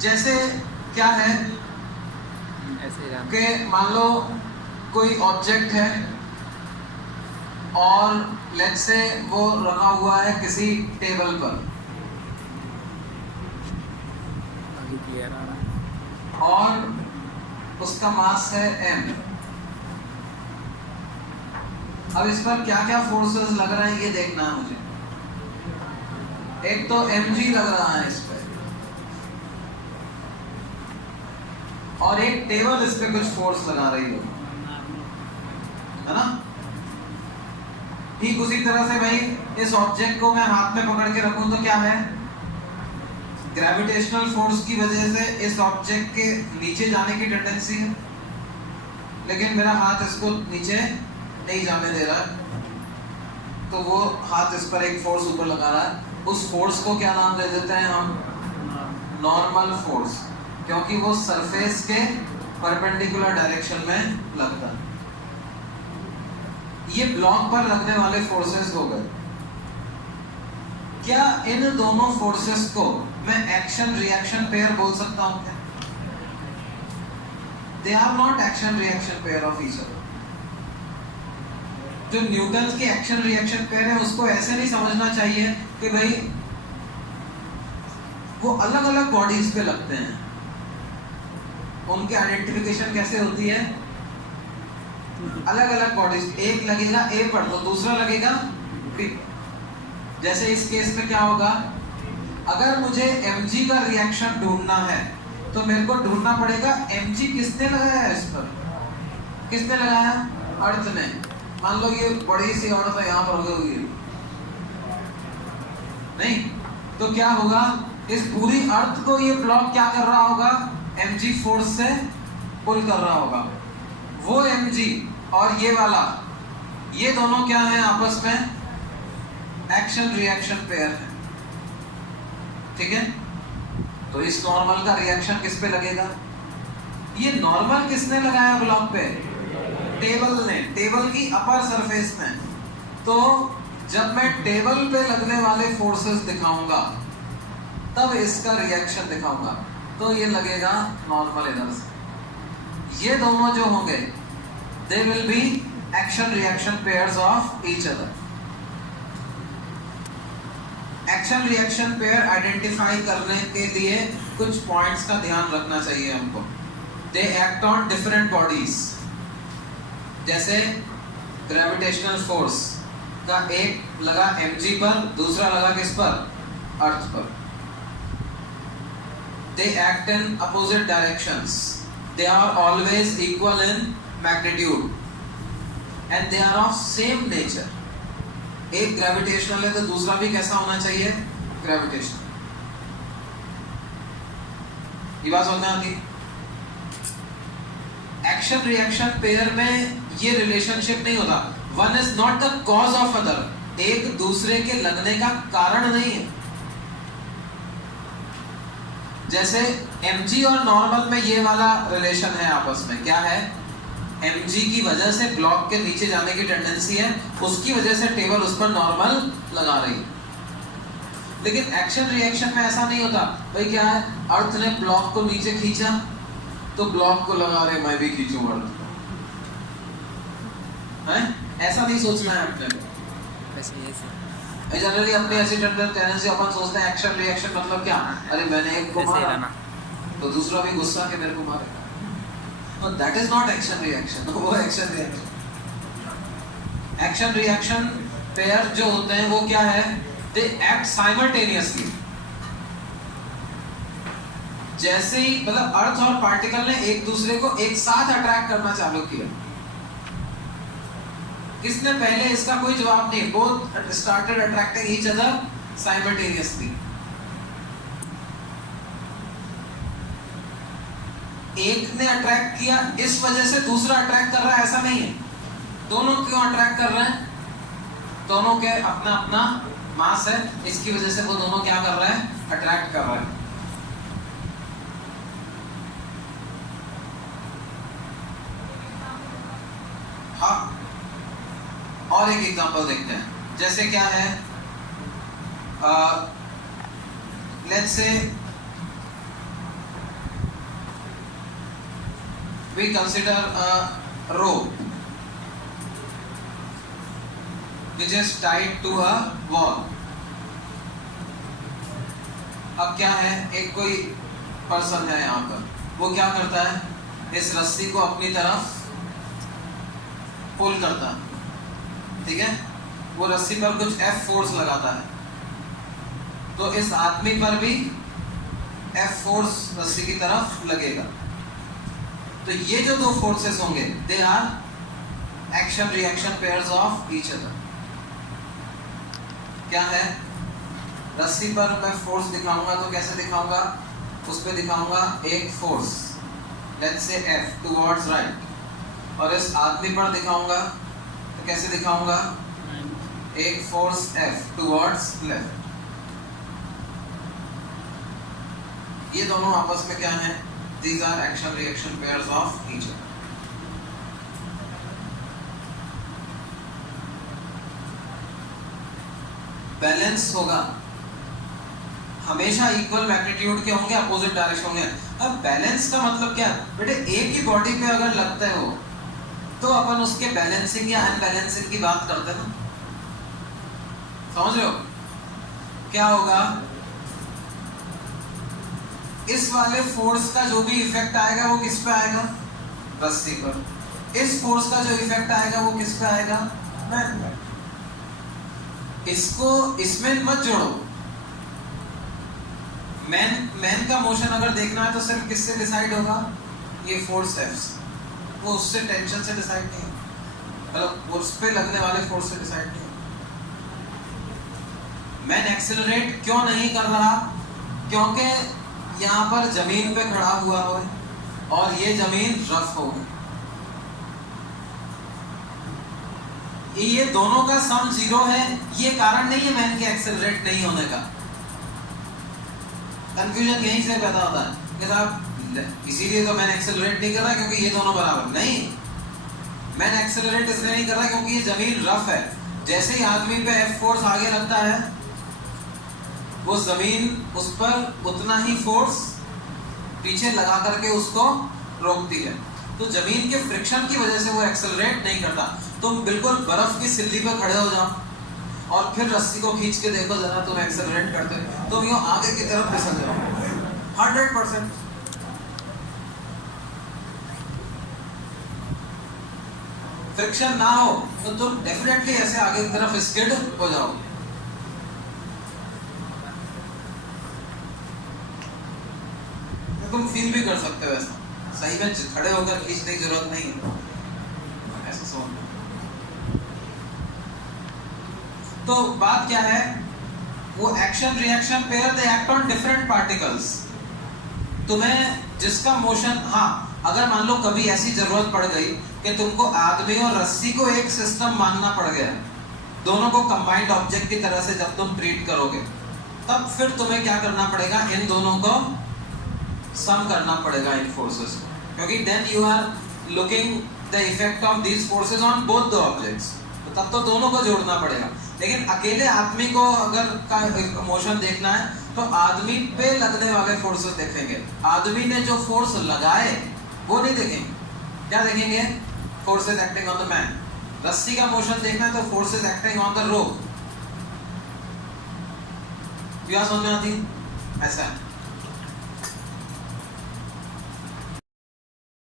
जैसे क्या है कि मान लो कोई ऑब्जेक्ट है और लेट्स से वो रखा हुआ है किसी टेबल पर और उसका मास है m। अब इस पर क्या क्या फोर्सेस लग रहे हैं ये देखना है मुझे। एक तो mg लग रहा है इस पर और एक टेबल इस पे कुछ फोर्स लगा रही हो, है ना। ठीक उसी तरह से भाई इस ऑब्जेक्ट को मैं हाथ में पकड़ के रखूं तो क्या है, ग्रेविटेशनल फोर्स की वजह से इस ऑब्जेक्ट के नीचे जाने की टेंडेंसी है, लेकिन मेरा हाथ इसको नीचे नहीं जाने दे रहा है, तो वो हाथ इस पर एक फोर्स ऊपर लगा रहा है। उस फोर्स को क्या नाम दे देते हैं हम, नॉर्मल फोर्स, क्योंकि वो सरफेस के परपेंडिकुलर डायरेक्शन में लगता है। ये ब्लॉक पर लगने वाले फोर्सेस हो गए। क्या इन दोनों फोर्सेस को मैं एक्शन रिएक्शन पेयर बोल सकता हूं क्या? They are not action reaction pair of each other. जो न्यूटन के एक्शन रिएक्शन पेयर है उसको ऐसे नहीं समझना चाहिए कि भाई वो अलग अलग बॉडीज पे लगते हैं। उनकी आइडेंटिफिकेशन कैसे होती है, अलग अलग बॉडीज, एक लगेगा ए पर तो दूसरा लगेगा बी पर। जैसे इस केस में क्या होगा, अगर मुझे mg का रिएक्शन ढूंढना है तो मेरे को ढूंढना पड़ेगा mg किसने लगाया है इस पर, किसने लगाया, अर्थ ने। मान लो ये बड़ी सी औरत है यहाँ पर लगी हुई नहीं, तो क्या होगा, इस पूरी अर्थ को ये ब्लॉक क्या कर रहा होगा, mg फोर्स से पुल कर रहा होगा। वो mg और ये वाला, ये दोनों क्या है आपस में, एक्शन रिएक्शन पेयर है, ठीक है। तो इस नॉर्मल का रिएक्शन किस पे लगेगा, ये नॉर्मल किसने लगाया ब्लॉक पे, टेबल ने, टेबल की अपर सरफेस में। तो जब मैं टेबल पे लगने वाले फोर्सेस दिखाऊंगा तब इसका रिएक्शन दिखाऊंगा, तो ये लगेगा नॉर्मल इधर से। ये दोनों जो होंगे they will be action reaction pairs of each other. Action reaction pair identify करने के लिए कुछ पॉइंट्स का ध्यान रखना चाहिए हमको। They act on different bodies. जैसे ग्रेविटेशनल फोर्स का एक लगा mg पर, दूसरा लगा किस पर, अर्थ पर। They act in opposite directions, they are always equal in magnitude and they are of same nature. एक ग्रेविटेशनल है तो दूसरा भी कैसा होना चाहिए, ग्रेविटेशनल। ये बात समझ में आती। एक्शन रिएक्शन पेयर में ये रिलेशनशिप नहीं होता, one is not the cause of other, एक दूसरे के लगने का कारण नहीं है। जैसे mg और नॉर्मल में ये वाला रिलेशन है आपस में, क्या है, mg की वजह से ब्लॉक के नीचे जाने की टेंडेंसी है, उसकी वजह से टेबल उस पर नॉर्मल लगा रही है। लेकिन एक्शन रिएक्शन में ऐसा नहीं होता। भाई क्या है, अर्थ ने ब्लॉक को नीचे खींचा तो ब्लॉक को लगा रहे मैं भी खींचूं अर्थ को, है? ऐसा नहीं सोचना है अपने को। जनरली अपनी ऐसी टेंडेंसी अपन सोचते हैं एक्शन रिएक्शन मतलब क्या, अरे मैंने एक को मारा तो दूसरा भी गुस्सा के मेरे को मारेगा। No, that is not action reaction. वो action reaction. Action reaction pair जो होते हैं वो क्या है? They act simultaneously. जैसे ही मतलब अर्थ और पार्टिकल ने एक दूसरे को एक साथ अट्रैक्ट करना चालू किया, किसने पहले, इसका कोई जवाब नहीं। Both started attracting each other simultaneously. एक ने अट्रैक्ट किया इस वजह से दूसरा अट्रैक्ट कर रहा है, ऐसा नहीं है। दोनों क्यों अट्रैक्ट कर रहे हैं, दोनों के अपना अपना मास है, इसकी वजह से वो दोनों क्या कर रहे हैं, अट्रैक्ट कर रहे हैं। हाँ, और एक एग्जांपल देखते हैं। जैसे क्या है, let's say we consider a rope which is tied to a wall. अब क्या है, एक कोई पर्सन है यहाँ पर, वो क्या करता है, इस रस्सी को अपनी तरफ पुल करता है, ठीक है, वो रस्सी पर कुछ F फोर्स लगाता है, तो इस आदमी पर भी F फोर्स रस्सी की तरफ लगेगा। तो ये जो दो फोर्सेस होंगे, they are action reaction pairs of each other. क्या है, रस्सी पर मैं फोर्स दिखाऊंगा तो कैसे दिखाऊंगा, उस पे दिखाऊंगा एक force, let's say F towards right, और इस आदमी पर दिखाऊंगा तो कैसे दिखाऊंगा, एक फोर्स F टुवर्ड्स लेफ्ट। ये दोनों आपस में क्या है, these are action reaction pairs of each other. Balance होगा, हमेशा इक्वल मैग्नीट्यूड के होंगे, अपोजिट डायरेक्शन होंगे। अब बैलेंस का मतलब क्या है बेटे, एक ही बॉडी पे अगर लगते हो तो अपन उसके बैलेंसिंग या अनबैलेंसिंग की बात करते हैं ना, समझ रहे हो क्या होगा, इस वाले फोर्स का जो भी इफेक्ट आएगा वो किस पे आएगा, रस्सी पर। इस फोर्स का जो इफेक्ट आएगा वो किस पे आएगा, मैन पे। इसको इसमें मत जोड़ो, मैन का मोशन अगर देखना है तो सिर्फ किससे डिसाइड होगा, ये फोर्स F से, वो उससे टेंशन से डिसाइड नहीं है, मतलब उस पे लगने वाले फोर्स से डिसाइड नहीं है। मैन एक्सेलरेट क्यों नहीं कर रहा, क्योंकि यहाँ पर जमीन पे खड़ा हुआ हो और ये जमीन रफ हो गई, ये दोनों का सम 0 है, ये कारण नहीं है मैन के एक्सेलरेट नहीं होने का। कंफ्यूजन यहीं से पैदा होता है कि साहब इसीलिए तो मैन एक्सेलरेट नहीं कर रहा क्योंकि ये दोनों बराबर नहीं, मैन एक्सेलरेट इसलिए नहीं कर रहा क्योंकि ये जमीन रफ है। जैसे ही आदमी पे F फोर्स आगे लगता है, वो जमीन उस पर उतना ही फोर्स पीछे लगा करके उसको रोकती है, तो जमीन के फ्रिक्शन की वजह से वो एक्सेलरेट नहीं करता। तुम बिल्कुल बर्फ की सिल्ली पे खड़े हो जाओ और फिर रस्सी को खींच के देखो जरा, तुम एक्सेलरेट करते हो, तुम यूं आगे की तरफ फिसल जाओ 100%। फ्रिक्शन ना हो तो तुम डेफिनेटली ऐसे आगे की तरफ स्किड हो जाओ। तुम फील भी कर सकते हो ऐसा, सही में खड़े होकर खींचने की जरूरत नहीं है, ऐसा सोच। तो बात क्या है, वो action reaction pair they act on different particles. तुम्हें जिसका मोशन, हाँ अगर मान लो कभी ऐसी जरूरत पड़ गई कि तुमको आदमी और रस्सी को एक सिस्टम मानना पड़ गया, दोनों को कंबाइंड ऑब्जेक्ट की तरह से जब तुम ट्रीट करोगे, तब फिर तुम्हें क्या करना पड़ेगा, इन दोनों को सम करना पड़ेगा इन फोर्सेस को, क्योंकि then you are looking the effect of these forces on both the objects, तो तब तो दोनों को जोड़ना पड़ेगा। लेकिन अकेले आदमी को अगर का मोशन देखना है तो आदमी पे लगने वाले फोर्सेस देखेंगे, आदमी ने जो फोर्स लगाए वो नहीं देखेंगे, क्या देखेंगे, forces acting on the man. रस्सी का मोशन देखना है तो forces acting on the rope. क्या समझ में आती, ऐसा है।